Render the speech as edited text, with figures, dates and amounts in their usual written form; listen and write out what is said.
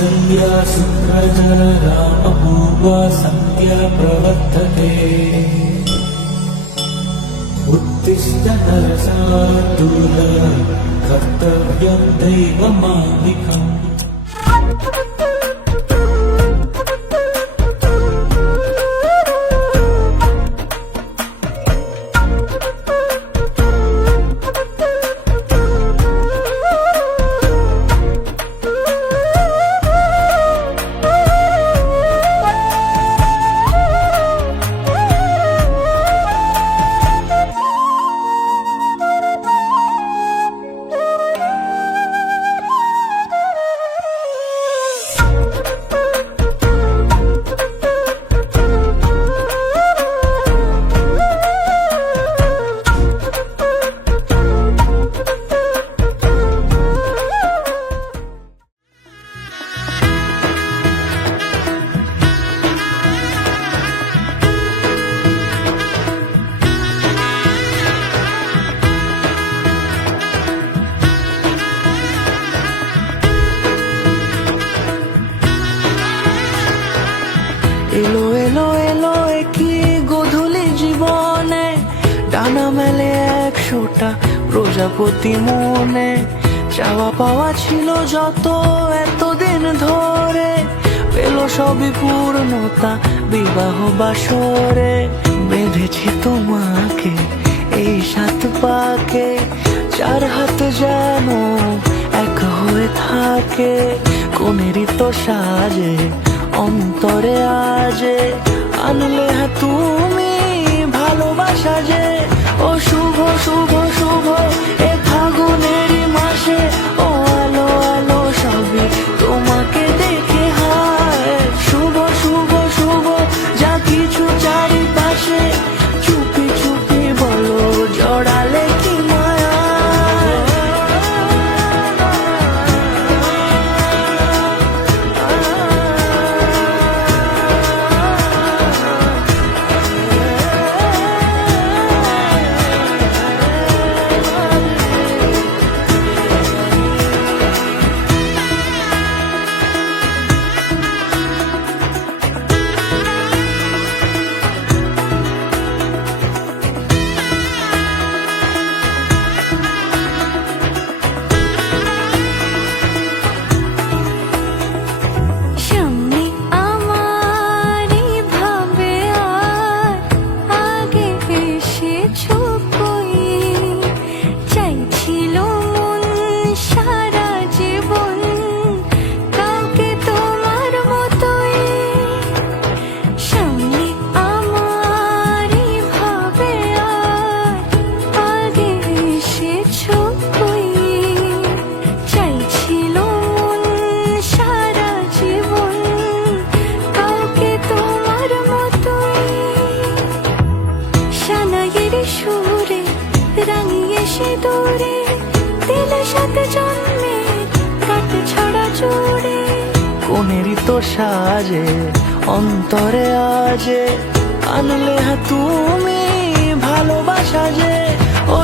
कौसल्या सुप्रजा रामपूर्वा सन्ध्या प्रवर्तते उत्तिष्ठ नरशार्दूल कर्तव्यं दैवमान्निकम्। এলো এলো এলো কি গোধূলি জীবনে, ডানা মেলে 100টা প্রজাপতি মনে। চাওয়া পাওয়া ছিল যত এতদিন ধরে, পেল সবই পূর্ণতা বিবাহ বাসরে। বেঁধেছি তোমাকে এই 7 পাকে, 4 হাত যেন এক হয়ে থাকে। কোনেরই তো সাজে অন্তরে আজে, আনলে তুমি ভালোবাসা যে। ও শুভ শুভ শুভ এ ফাগুনেরই মাসে, ও আলো আলো সবই তোমাকে দেখে হায়। শুভ শুভ শুভ যা কিছু চারিপাশে, চুপি চুপি বলো জড়ালে কি মায়া। কোনেরই তো সাজে অন্তরে আজে, আনলে তুমি ভালোবাসা যে। ও